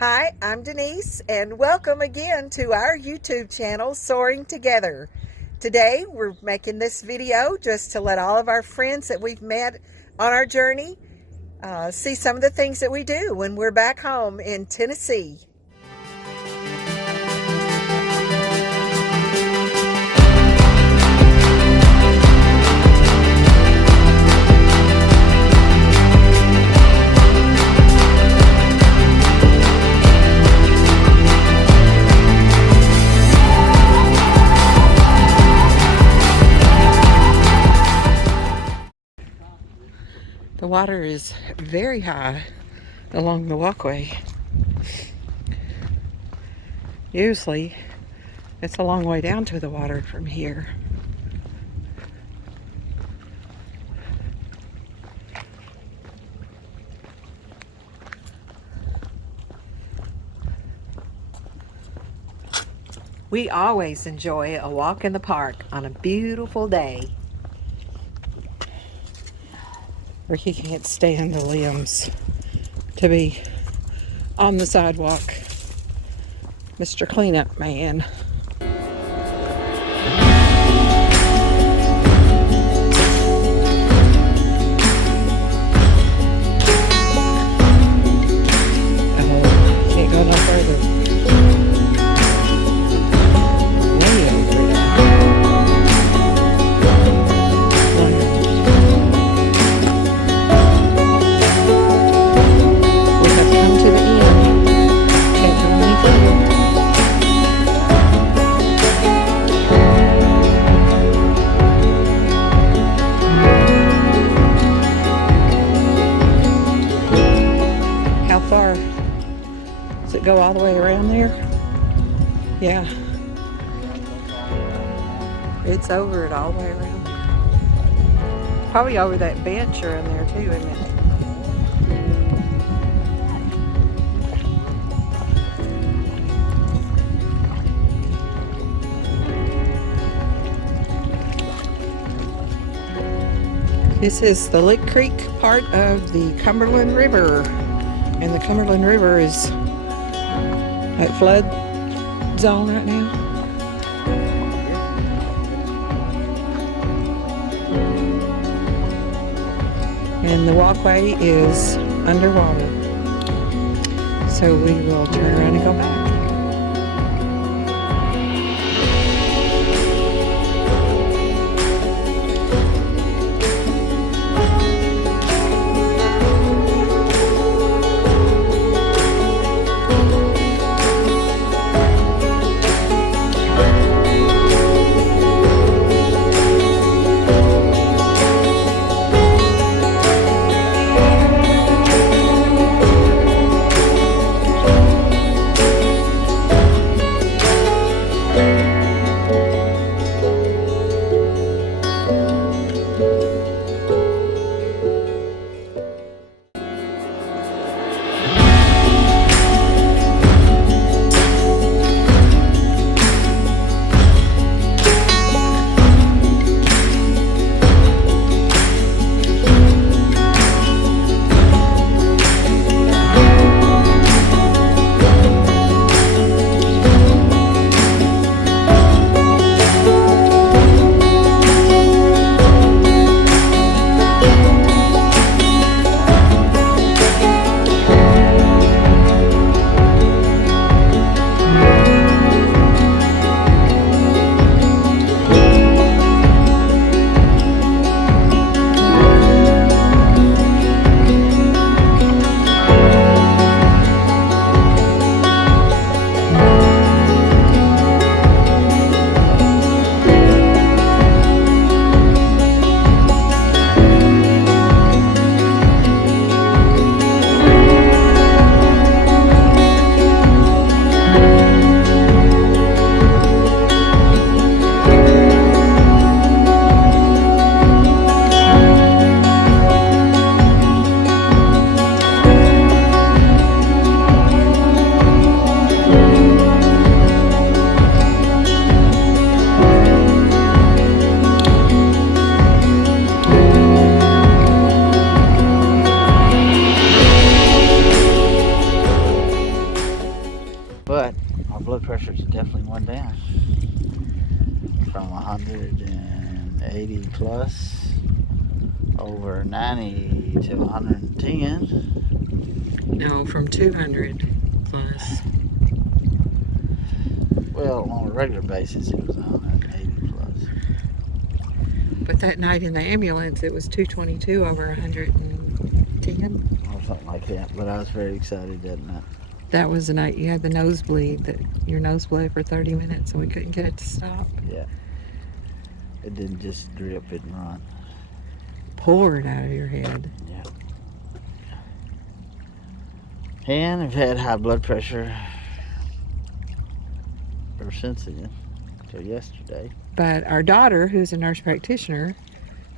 Hi, I'm Denise, and welcome again to our YouTube channel, Soaring Together. Today, we're making this video just to let all of our friends that we've met on our journey see some of the things that we do when we're back home in Tennessee. The water is very high along the walkway. Usually, it's a long way down to the water from here. We always enjoy a walk in the park on a beautiful day. Ricky can't stand the limbs to be on the sidewalk. Mr. Cleanup Man. Oh, can't go no further. Does it go all the way around there? Yeah. It's over it all the way around there. Probably over that bench around there too, isn't it? This is the Lick Creek part of the Cumberland River. And the Cumberland River is at flood zone right now. And the walkway is underwater. So we will turn around and go back. my blood pressure definitely went down from 180 plus over 90 to 110. No, from 200 plus. Well, on a regular basis, it was 180 plus. But that night in the ambulance, it was 222 over 110. Or something like that. But I was very excited that night. That was the night you had the nosebleed, your nose bled for 30 minutes and we couldn't get it to stop. Yeah. It didn't just drip, it run. Poured out of your head. Yeah. And I've had high blood pressure ever since then, until yesterday. But our daughter, who's a nurse practitioner,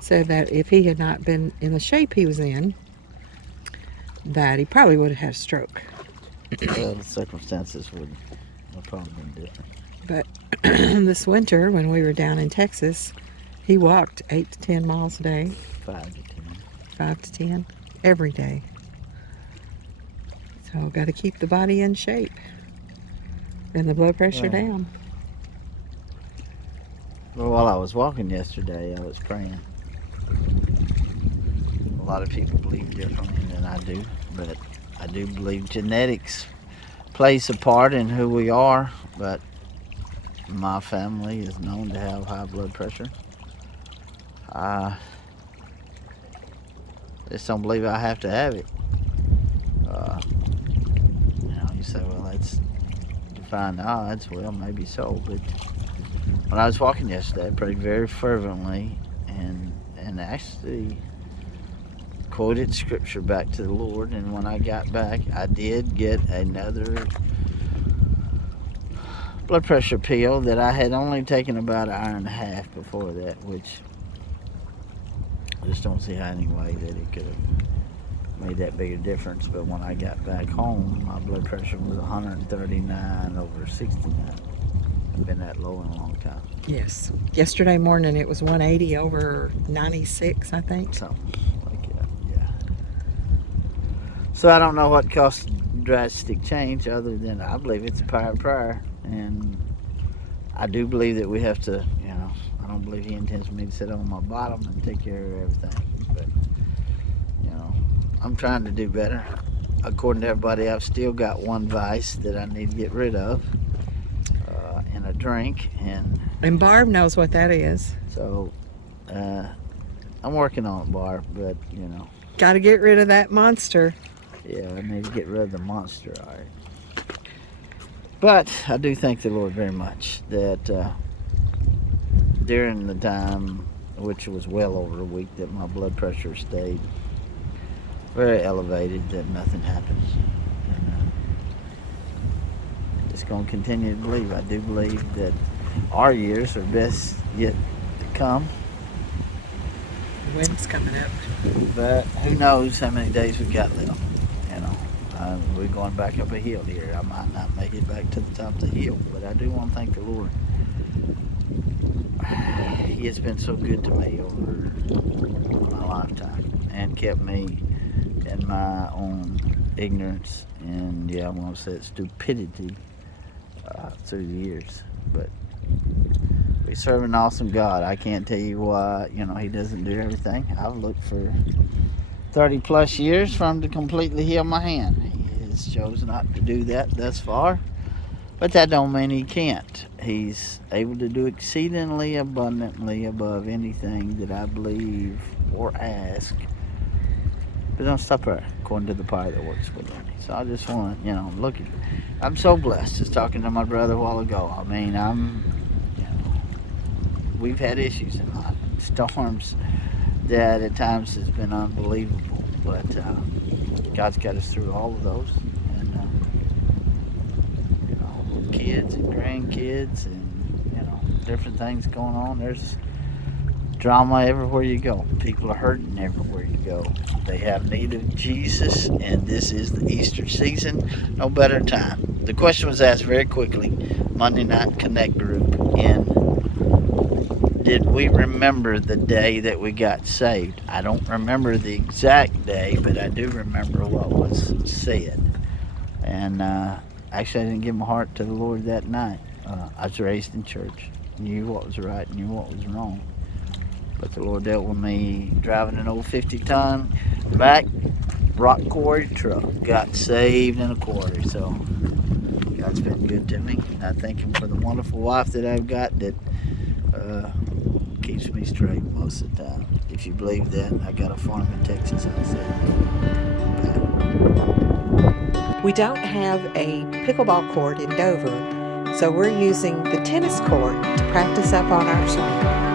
said that if he had not been in the shape he was in, that he probably would have had a stroke. Well, the circumstances would have probably been different. But this winter, when we were down in Texas, he walked 8 to 10 miles a day. 5 to 10. 5 to 10 every day. So got to keep the body in shape and the blood pressure down. Well, while I was walking yesterday, I was praying. A lot of people believe differently than I do, but I do believe genetics plays a part in who we are, but my family is known to have high blood pressure. I just don't believe I have to have it. You say, well, that's defying the odds. Well, maybe so, but when I was walking yesterday, I prayed very fervently and actually quoted scripture back to the Lord, and when I got back, I did get another blood pressure pill that I had only taken about an hour and a half before that, which I just don't see how any way that it could have made that big a difference. But when I got back home, my blood pressure was 139 over 69. It's been that low in a long time. Yes. Yesterday morning it was 180 over 96, I think. Something like that, yeah. So I don't know what caused drastic change other than I believe it's the power of prayer. And I do believe that we have to, I don't believe he intends for me to sit on my bottom and take care of everything. But, I'm trying to do better. According to everybody, I've still got one vice that I need to get rid of in a drink. And Barb knows what that is. So, I'm working on it, Barb, but, Got to get rid of that monster. Yeah, I need to get rid of the monster, all right. But I do thank the Lord very much that during the time, which was well over a week, that my blood pressure stayed very elevated, that nothing happened. And just going to continue to believe. I do believe that our years are best yet to come. The wind's coming up. But who knows how many days we got left. We're going back up a hill here. I might not make it back to the top of the hill, but I do want to thank the Lord. He has been so good to me over my lifetime and kept me in my own ignorance and, I'm going to say stupidity through the years. But we serve an awesome God. I can't tell you why, he doesn't do everything. I've looked for 30 plus years for him to completely heal my hand. He has chosen not to do that thus far, but that don't mean he can't. He's able to do exceedingly abundantly above anything that I believe or ask. But don't stop there, according to the power that works within me. So I just want to, look at it. I'm so blessed. Just talking to my brother a while ago. I mean, we've had issues in life, storms that at times has been unbelievable, but God's got us through all of those, and kids and grandkids and different things going on. There's drama everywhere you go. People are hurting everywhere you go. They have need of Jesus, and this is the Easter season. No better time. The question was asked very quickly, Monday Night Connect group, and did we remember the day that we got saved? I don't remember the exact day, but I do remember what was said. And Actually, I didn't give my heart to the Lord that night. I was raised in church, knew what was right, knew what was wrong. But the Lord dealt with me driving an old 50-ton back rock quarry truck. Got saved in a quarry, so God's been good to me. I thank Him for the wonderful wife that I've got that keeps me straight most of the time. If you believe that, I got a farm in Texas, I said. We don't have a pickleball court in Dover, so we're using the tennis court to practice up on our swing.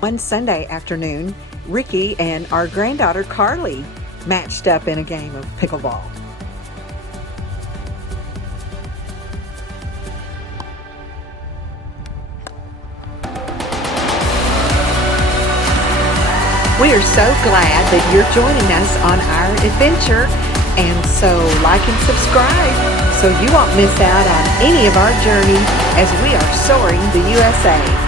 One Sunday afternoon, Ricky and our granddaughter Carly matched up in a game of pickleball. We are so glad that you're joining us on our adventure, and so like and subscribe so you won't miss out on any of our journey as we are soaring the USA.